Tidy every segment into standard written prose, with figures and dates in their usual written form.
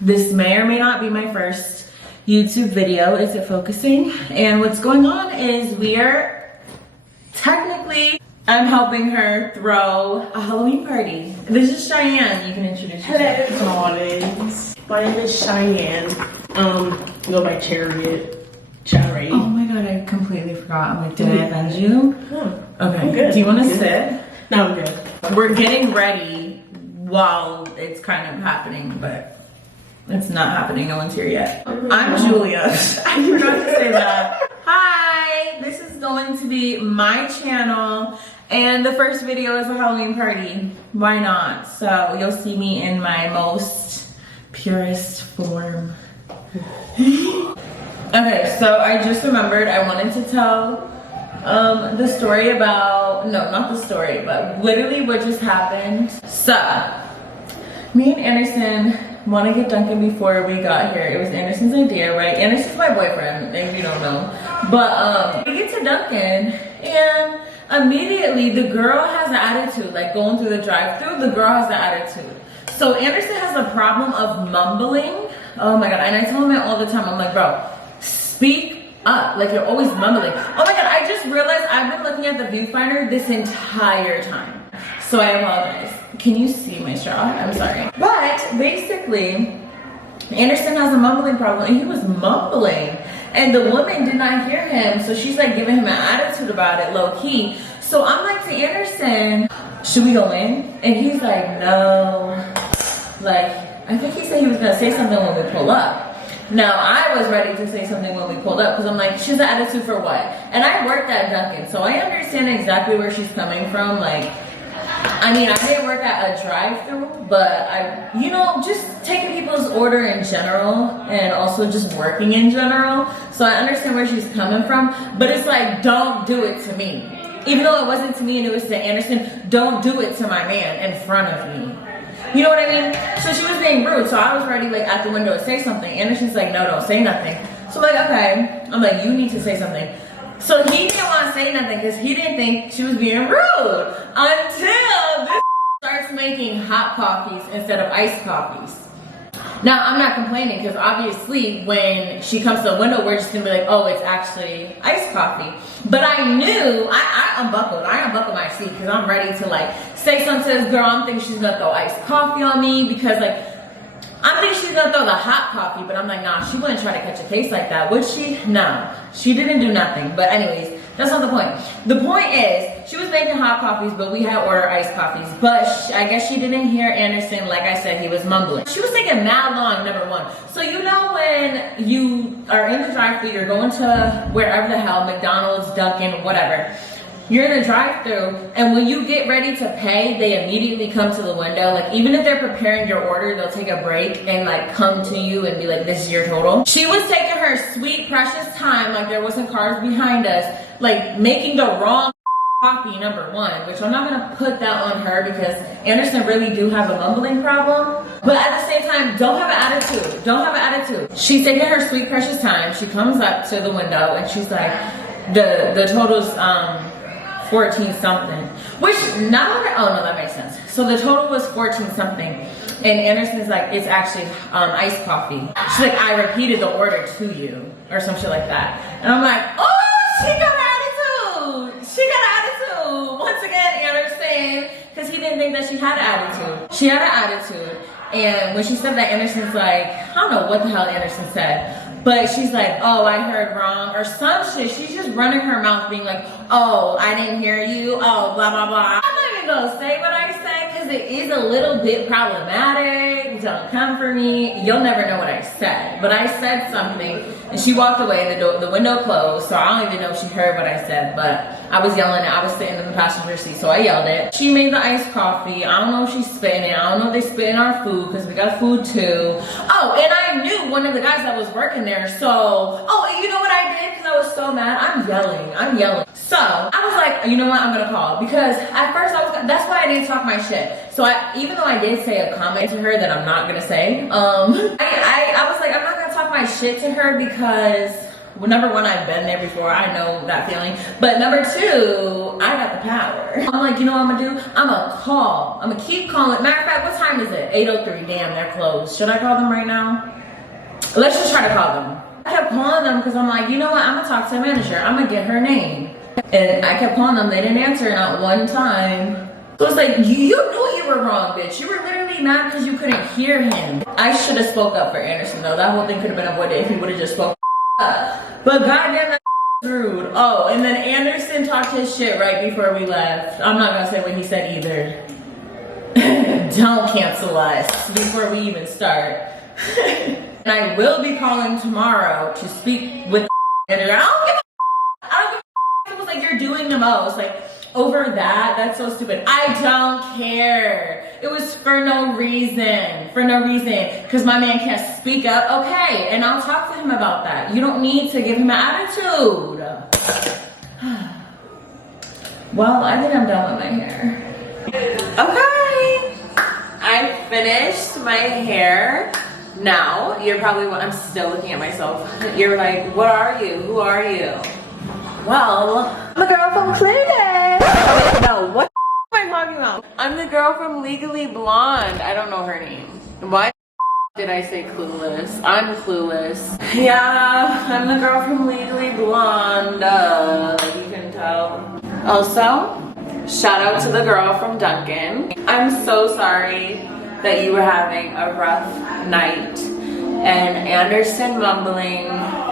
This may or may not be my first YouTube video. Is it focusing? And what's going on is I'm helping her throw a Halloween party. This is Cheyenne. You can introduce yourself. Hello, darlings. My name is Cheyenne. Go by Chariot. Oh my god, I completely forgot. I'm like, did I offend you? Huh. Okay. I'm good. Do you want to Good. sit? No, I'm good. We're getting ready while it's kind of happening, but it's not happening. No one's here yet. I'm Julia. I forgot to say that. Hi, this is going to be my channel, and the first video is a Halloween party. Why not? So you'll see me in my most purest form. Okay, so I just remembered I wanted to tell the story about, no, not the story, but literally what just happened. So, me and Anderson want to get Dunkin before we got here. It was Anderson's idea, right? Anderson's my boyfriend, if you don't know. But we get to Dunkin, and immediately the girl has an attitude, like going through the drive-thru, the girl has an attitude. So Anderson has a problem of mumbling. Oh my god, and I tell him that all the time. I'm like, bro, speak up, like you're always mumbling. Oh my god, I just realized I've been looking at the viewfinder this entire time. So I apologize. Can you see my straw? I'm sorry. But basically, Anderson has a mumbling problem, and he was mumbling. And the woman did not hear him, so she's like giving him an attitude about it, low key. So I'm like to Anderson, should we go in? And he's like, no. Like, I think he said he was gonna say something when we pull up. Now, I was ready to say something when we pulled up because I'm like, she's an attitude for what? And I worked at Dunkin, so I understand exactly where she's coming from. Like, I mean, I didn't work at a drive-thru, but you know, just taking people's order in general and also just working in general. So I understand where she's coming from, but it's like, don't do it to me. Even though it wasn't to me and it was to Anderson, don't do it to my man in front of me. You know what I mean? So she was being rude, so I was ready like at the window to say something. Anderson's like, no, don't say nothing. So I'm like, okay. I'm like, you need to say something. So he didn't want to say nothing because he didn't think she was being rude until this starts making hot coffees instead of iced coffees. Now, I'm not complaining because obviously when she comes to the window, we're just gonna be like, oh, it's actually iced coffee. But I knew, I unbuckled my seat because I'm ready to like say something to this girl. I'm thinking she's gonna throw iced coffee on me because like, I'm thinking she's gonna throw the hot coffee, but I'm like, nah, she wouldn't try to catch a case like that, would she? No, she didn't do nothing. But anyways, that's not the point. The point is, she was making hot coffees, but we had ordered iced coffees. But I guess she didn't hear Anderson. Like I said, he was mumbling. She was taking mad long, number one. So you know when you are in the drive-thru, you're going to wherever the hell, McDonald's, Dunkin, whatever. You're in a drive-thru, and when you get ready to pay, they immediately come to the window. Like, even if they're preparing your order, they'll take a break and like come to you and be like, this is your total. She was taking her sweet, precious time, like there wasn't cars behind us, like making the wrong coffee, number one, which I'm not gonna put that on her because Anderson really do have a mumbling problem. But at the same time, don't have an attitude. Don't have an attitude. She's taking her sweet, precious time. She comes up to the window and she's like, the total's 14 something, which not only, oh no, that makes sense. So the total was 14 something, and Anderson's like, it's actually iced coffee. She's like, I repeated the order to you, or some shit like that. And I'm like, oh, she got attitude. She got attitude. Once again, Anderson, because he didn't think that she had an attitude. She had an attitude, and when she said that, Anderson's like, I don't know what the hell Anderson said. But she's like, oh, I heard wrong, or some shit. She's just running her mouth being like, oh, I didn't hear you, oh, blah, blah, blah. I'm not even gonna say what I said because it is a little bit problematic. Don't come for me. You'll never know what I said. But I said something, and she walked away, the window closed, so I don't even know if she heard what I said, but I was yelling it. I was sitting in the passenger seat, so I yelled it. She made the iced coffee. I don't know if she's spitting it. I don't know if they spit in our food because we got food too. Oh, and I knew one of the guys that was working there. So, oh, you know what I did? Because I was so mad. I'm yelling. So, I was like, you know what? I'm going to call. Because at first, that's why I didn't talk my shit. So, even though I did say a comment to her that I'm not going to say, I was like, I'm not going to talk my shit to her because Well, number one, I've been there before. I know that feeling. But number two, I got the power. I'm like, you know what I'm gonna do? I'm gonna call. I'm gonna keep calling. Matter of fact, what time is it? 8:03. Damn, they're closed. Should I call them right now? Let's just try to call them. I kept calling them because I'm like, you know what? I'm gonna talk to the manager. I'm gonna get her name. And I kept calling them. They didn't answer not one time. So it's like, you knew you were wrong, bitch. You were literally mad because you couldn't hear him. I should have spoke up for Anderson, though. That whole thing could have been avoided if he would have just spoke up. But goddamn, that rude. Oh, and then Anderson talked his shit right before we left. I'm not gonna say what he said either. Don't cancel us before we even start. And I will be calling tomorrow to speak with the manager. I don't give a it was like, you're doing the most. Like, over that's so stupid. I don't care. It was for no reason. For no reason. Because my man can't speak up. Okay, and I'll talk to him about that. You don't need to give him an attitude. Well, I think I'm done with my hair. Okay. I finished my hair. Now, you're probably, I'm still looking at myself. You're like, what are you? Who are you? Well, I'm the girl from Clueless. No, what am I talking about? I'm the girl from Legally Blonde. I don't know her name. Why did I say Clueless? I'm Clueless. Yeah, I'm the girl from Legally Blonde. Like you can tell. Also, shout out to the girl from Dunkin. I'm so sorry that you were having a rough night. And Anderson mumbling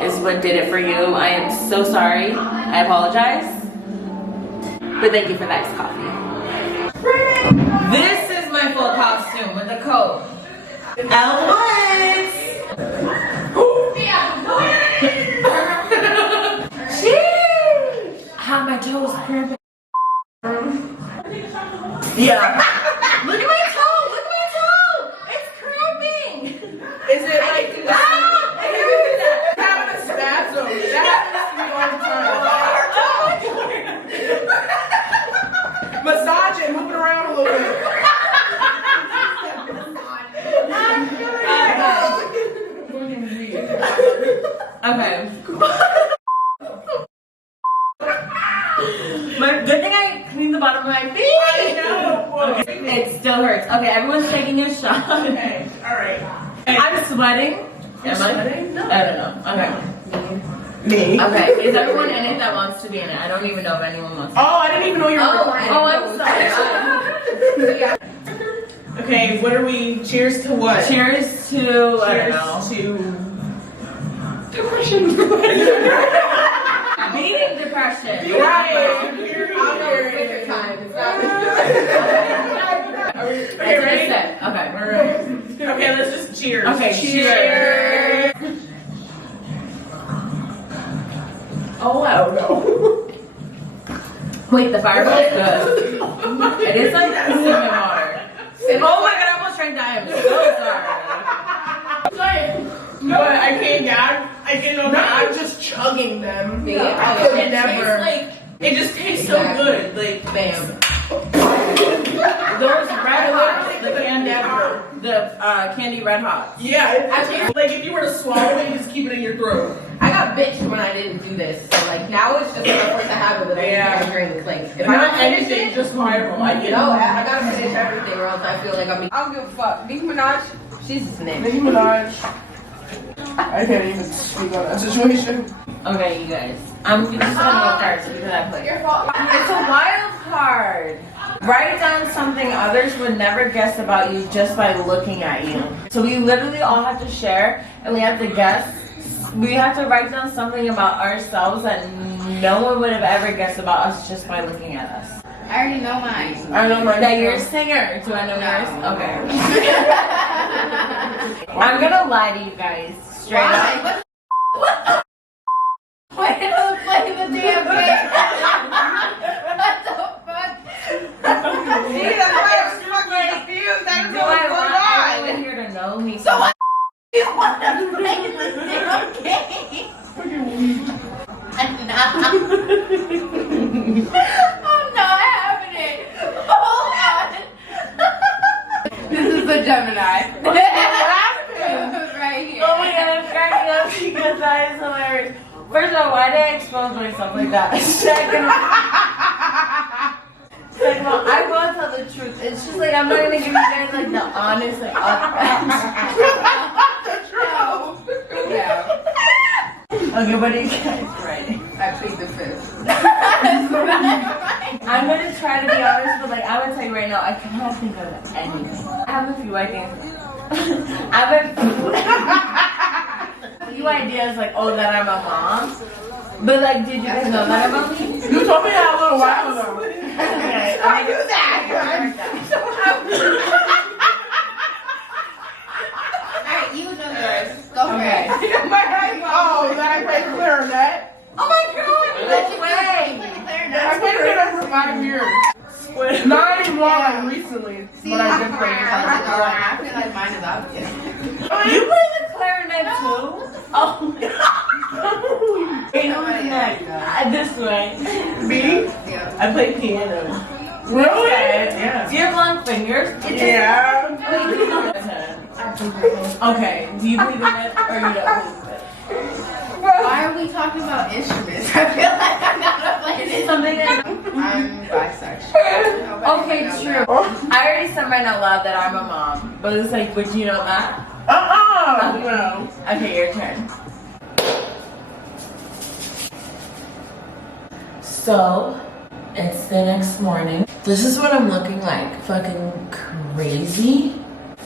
is what did it for you. I am so sorry. I apologize. But thank you for that iced coffee. This is my full costume with the coat. Elwood. Cheers. How my toes cramping. Yeah. Look at my toe. Look at my toe. It's cramping. Is it like having a spasm? That happens to me all the time. Massage it, move it around a little bit. Okay. But good thing I cleaned the bottom of my feet. I know. Okay. It still hurts. Okay, everyone's taking a shot. Okay, all right. I'm sweating. You're sweating? No. I don't know. Okay. Me. Okay. Is everyone in it that wants to be in it? I don't even know if anyone wants to. Oh, I didn't even know you were recording. Oh, I'm sorry. Okay, what are we? Cheers to what? Cheers to, I don't know. Cheers to depression. Beating depression. Right. Okay, ready? Okay. Alright. Okay, let's just cheers. Okay, cheers. Oh, I don't know. Wait, the fireball's good. It is like cinnamon water. Oh my god, I almost drank that. I'm so sorry. No, I can't gag. I can't know. I'm just chugging them. Yeah, I could it never. tastes like, it just tastes so good. Like, bam. Those red hot, the candy red hot. yeah, it tastes like if you were to swallow it, you just keep it in your throat. I got bitched when I didn't do this. So like now it's just a force of habit that I can't drink. Like if I Not don't finish anything, it, just fireball. I get no, it. I gotta finish everything or else I feel like I don't give a fuck. Nicki Minaj, she's a snitch. Nicki Minaj. I can't even speak on that situation. Okay, you guys. I'm just gonna go first because I play. Your fault. It's a wild card. Write down something others would never guess about you just by looking at you. So we literally all have to share and we have to guess. We have to write down something about ourselves that no one would have ever guessed about us just by looking at us. I already know mine. I know my That you're a singer. Do I know yours? Okay. I'm gonna lie to you guys. Straight up. Why did I play the damn game? What the fuck? See, that's why I'm fucking confused. I don't Do know I what's want going on. everyone here to know me? So what you want to play the damn game? I'm not having it. Hold on. This is the Gemini. Right here. Oh my god, I'm cracking up because that is hilarious. First of all, why did I expose myself like that? Second of all, I will tell the truth. It's just like I'm not gonna give you guys like the honest, like yeah. Okay, what are you guys writing? I plead the fifth. I'm gonna try to be honest, but like I'm gonna tell you right now, I cannot think of anything. I have a few ideas. I have a few ideas like, oh, that I'm a mom. But like, did you guys know that about me? You told me that a little while ago. Okay, I do that. Alright, you know yours. Go for Okay. it. Oh, that I played clarinet. Oh my god! No way! I played clarinet for 5 years. Not even long, like recently, but I did play I feel like mine is obvious. You play the clarinet too? Oh my god. This way. Me? Yeah. I play piano. Really? Yeah. Do you have long fingers? Yeah. Okay, do you believe in it or you don't believe in it? Why are we talking about instruments? I feel like I'm not playing it. Something that... I'm bisexual. Okay, true. I already said mine out loud that I'm a mom, but it's like, would you know that? No. Okay, your turn. So, it's the next morning. This is what I'm looking like. Fucking crazy.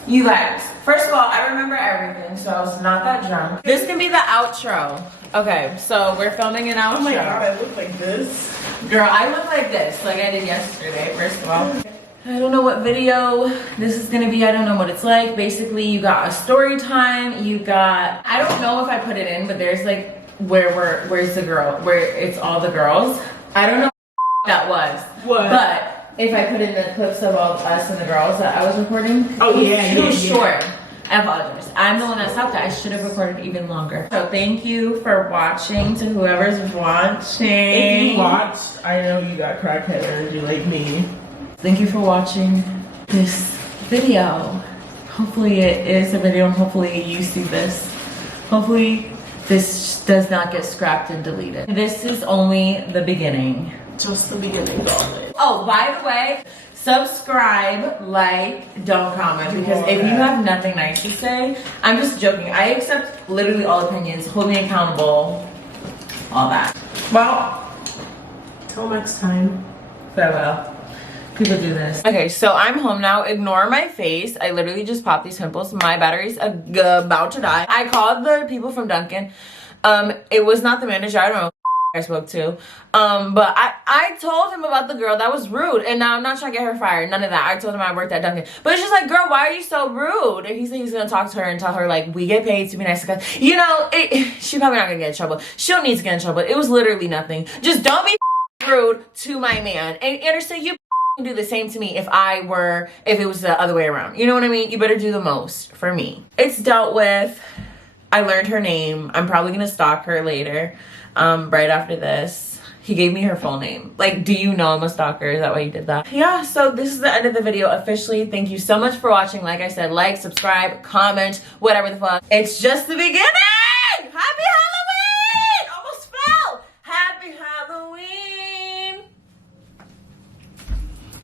You guys, first of all, I remember everything, so I was not that drunk. This can be the outro. Okay, so we're filming an outro. Oh my god, I look like this. Girl, I look like this, like I did yesterday, first of all. I don't know what video this is gonna be. I don't know what it's like. Basically, you got a story time. You got, I don't know if I put it in, but there's like, where's the girl? Where it's all the girls. I don't know what that was. What? But if I put in the clips of all us and the girls that I was recording. Oh, yeah, It was yeah. short. I apologize. I'm the one that stopped it. I should have recorded even longer. So thank you for watching to whoever's watching. If you watched, I know you got crackhead energy like me. Thank you for watching this video. Hopefully it is a video and hopefully you see this. Hopefully this does not get scrapped and deleted. This is only the beginning. Just the beginning, darling. Oh, by the way, subscribe, like, don't comment, because if you have nothing nice to say, I'm just joking. I accept literally all opinions, hold me accountable, all that. Well, till next time. Farewell. People do this. Okay, so I'm home now. Ignore my face. I literally just popped these pimples. My battery's about to die. I called the people from Dunkin. It was not the manager. I don't know I spoke to. But I told him about the girl that was rude, and now I'm not trying to get her fired. None of that. I told him I worked at Dunkin. But it's just like, girl, why are you so rude? And he said he's gonna talk to her and tell her like we get paid to be nice to guys. You know, she's probably not gonna get in trouble. She don't need to get in trouble. It was literally nothing. Just don't be rude to my man. And understand, you do the same to me if it was the other way around. You know what I mean? You better do the most for me. It's dealt with. I learned her name. I'm probably gonna stalk her later. Right after this. He gave me her full name. Like, do you know I'm a stalker? Is that why you did that? Yeah, so this is the end of the video officially. Thank you so much for watching. Like I said, like, subscribe, comment, whatever the fuck. It's just the beginning! Happy